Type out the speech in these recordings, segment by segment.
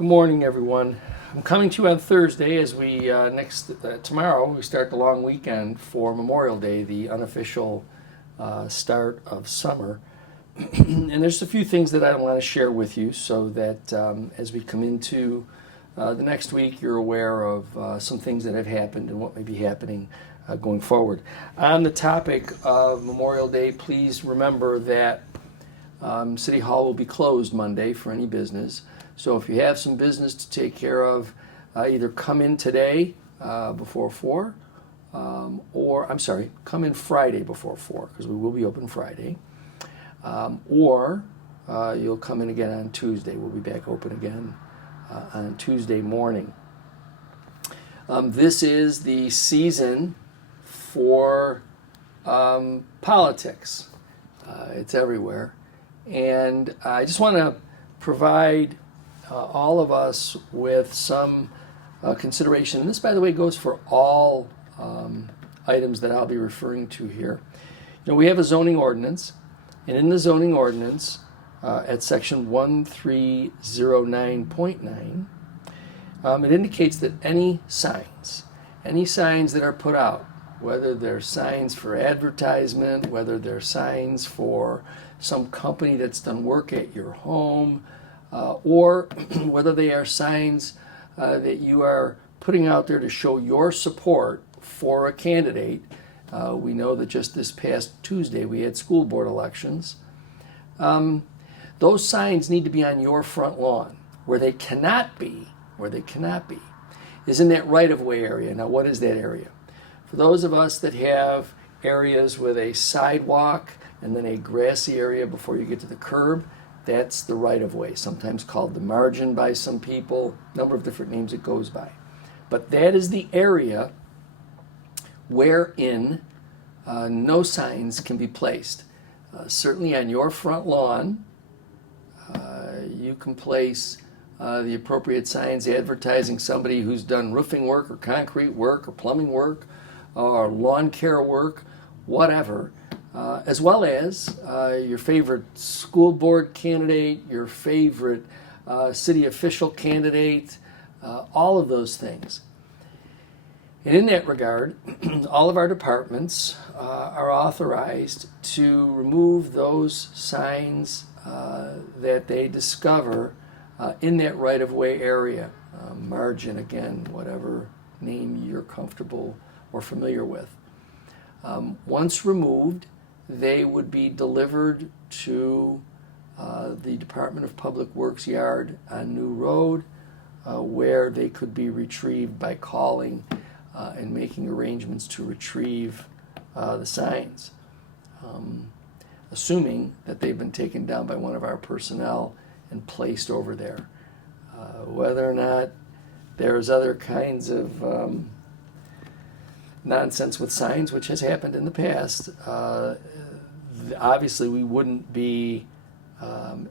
Good morning, everyone. I'm coming to you on Thursday as we tomorrow we start the long weekend for Memorial Day, the unofficial start of summer. And there's a few things that I want to share with you so that as we come into the next week, you're aware of some things that have happened and what may be happening going forward. On the topic of Memorial Day, please remember that City Hall will be closed Monday for any business. So if you have some business to take care of, either come in today before 4, come in Friday before 4, because we will be open Friday, or you'll come in again on Tuesday. We'll be back open again on Tuesday morning. This is the season for politics. It's everywhere. And I just want to provide all of us with some consideration. And this, by the way, goes for all items that I'll be referring to here. You know, we have a zoning ordinance, and in the zoning ordinance, at section 1309.9, it indicates that any signs that are put out, whether they're signs for advertisement, whether they're signs for some company that's done work at your home, or whether they are signs that you are putting out there to show your support for a candidate. We know that just this past Tuesday we had school board elections. Those signs need to be on your front lawn. Where they cannot be, is in that right-of-way area. Now, what is that area? For those of us that have areas with a sidewalk and then a grassy area before you get to the curb, that's the right-of-way, sometimes called the margin by some people, number of different names it goes by. But that is the area wherein no signs can be placed. Certainly on your front lawn, you can place the appropriate signs advertising somebody who's done roofing work or concrete work or plumbing work or lawn care work, whatever. As well as your favorite school board candidate, your favorite city official candidate, all of those things. And in that regard, all of our departments are authorized to remove those signs that they discover in that right-of-way area. Margin, again, whatever name you're comfortable or familiar with. Once removed, they would be delivered to the Department of Public Works yard on New Road, where they could be retrieved by calling and making arrangements to retrieve the signs, assuming that they've been taken down by one of our personnel and placed over there. Whether or not there's other kinds of nonsense with signs, which has happened in the past, obviously we wouldn't be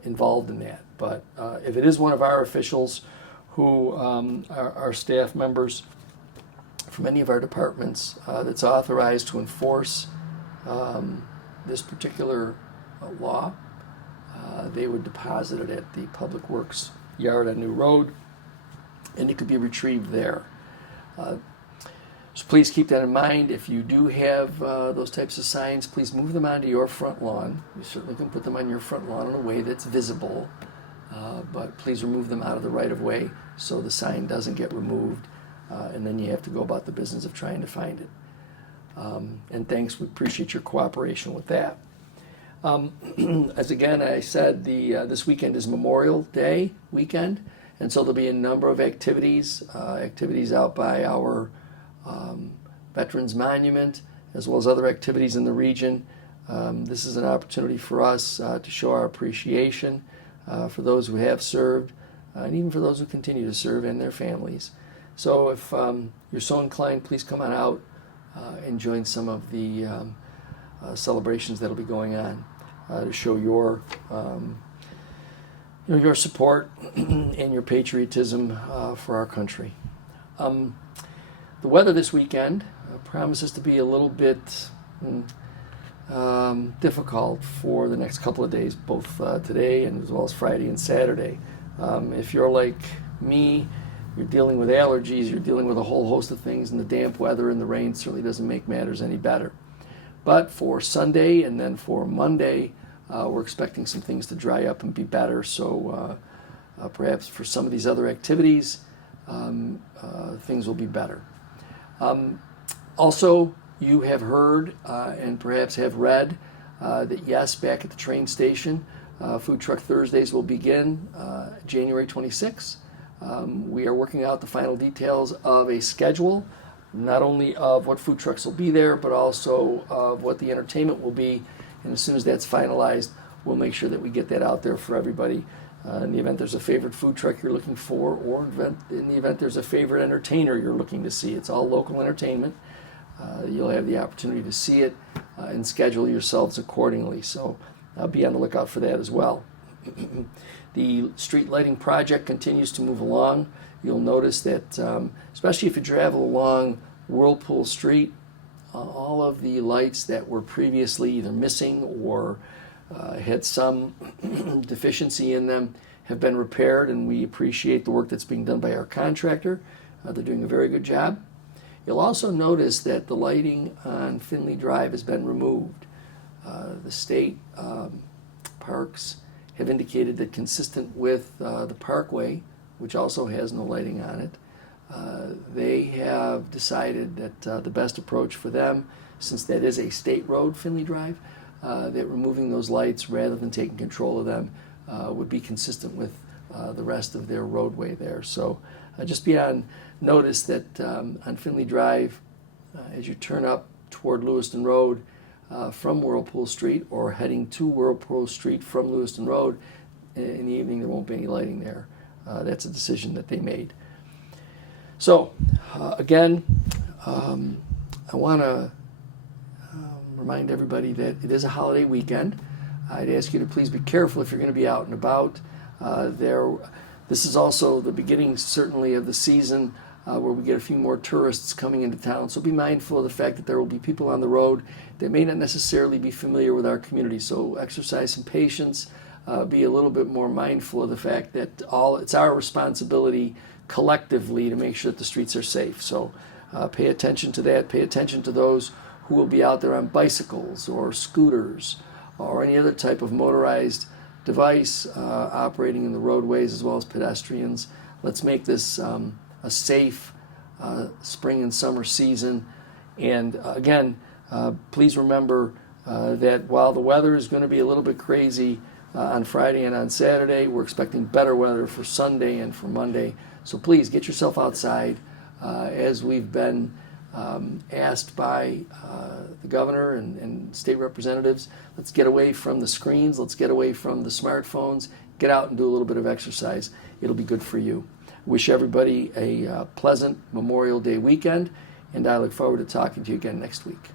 involved in that. But if it is one of our officials who are staff members from any of our departments that's authorized to enforce this particular law, they would deposit it at the Public Works yard on New Road, and it could be retrieved there. So please keep that in mind. If you do have those types of signs, please move them onto your front lawn. You certainly can put them on your front lawn in a way that's visible, but please remove them out of the right-of-way so the sign doesn't get removed, and then you have to go about the business of trying to find it. And thanks, we appreciate your cooperation with that. As again I said, this weekend is Memorial Day weekend, and so there'll be a number of activities out by our Veterans Monument, as well as other activities in the region. This is an opportunity for us to show our appreciation for those who have served, and even for those who continue to serve and their families. So if you're so inclined, please come on out and join some of the celebrations that'll be going on to show your support and your patriotism for our country. The weather this weekend promises to be a little bit difficult for the next couple of days, both today and as well as Friday and Saturday. If you're like me. You're dealing with allergies, you're dealing with a whole host of things, and the damp weather and the rain certainly doesn't make matters any better. But for Sunday and then for Monday, we're expecting some things to dry up and be better. So perhaps for some of these other activities, things will be better. Also, you have heard and perhaps have read that yes, back at the train station, Food Truck Thursdays will begin January 26th. We are working out the final details of a schedule, not only of what food trucks will be there, but also of what the entertainment will be. And as soon as that's finalized, we'll make sure that we get that out there for everybody. In the event there's a favorite food truck you're looking for, or in the event there's a favorite entertainer you're looking to see. It's all local entertainment. You'll have the opportunity to see it and schedule yourselves accordingly. So be on the lookout for that as well. The street lighting project continues to move along. You'll notice that, especially if you travel along Whirlpool Street, all of the lights that were previously either missing or had some deficiency in them have been repaired, and we appreciate the work that's being done by our contractor. They're doing a very good job. You'll also notice that the lighting on Finley Drive has been removed. The state parks have indicated that, consistent with the parkway, which also has no lighting on it, they have decided that the best approach for them, since that is a state road, Finley Drive, that removing those lights rather than taking control of them would be consistent with the rest of their roadway there. So just be on notice that on Finley Drive, as you turn up toward Lewiston Road, from Whirlpool Street, or heading to Whirlpool Street from Lewiston Road, in the evening there won't be any lighting there. That's a decision that they made. So again, I want to remind everybody that it is a holiday weekend. I'd ask you to please be careful if you're going to be out and about. This is also the beginning, certainly, of the season where we get a few more tourists coming into town. So be mindful of the fact that there will be people on the road that may not necessarily be familiar with our community. So exercise some patience. Be a little bit more mindful of the fact that it's our responsibility collectively to make sure that the streets are safe. So pay attention to that. Pay attention to those who will be out there on bicycles or scooters or any other type of motorized device operating in the roadways, as well as pedestrians. Let's make this a safe spring and summer season. And again, please remember that while the weather is going to be a little bit crazy on Friday and on Saturday, we're expecting better weather for Sunday and for Monday. So please get yourself outside, as we've been asked by the governor and state representatives. Let's get away from the screens. Let's get away from the smartphones. Get out and do a little bit of exercise. It'll be good for you. Wish everybody a pleasant Memorial Day weekend, and I look forward to talking to you again next week.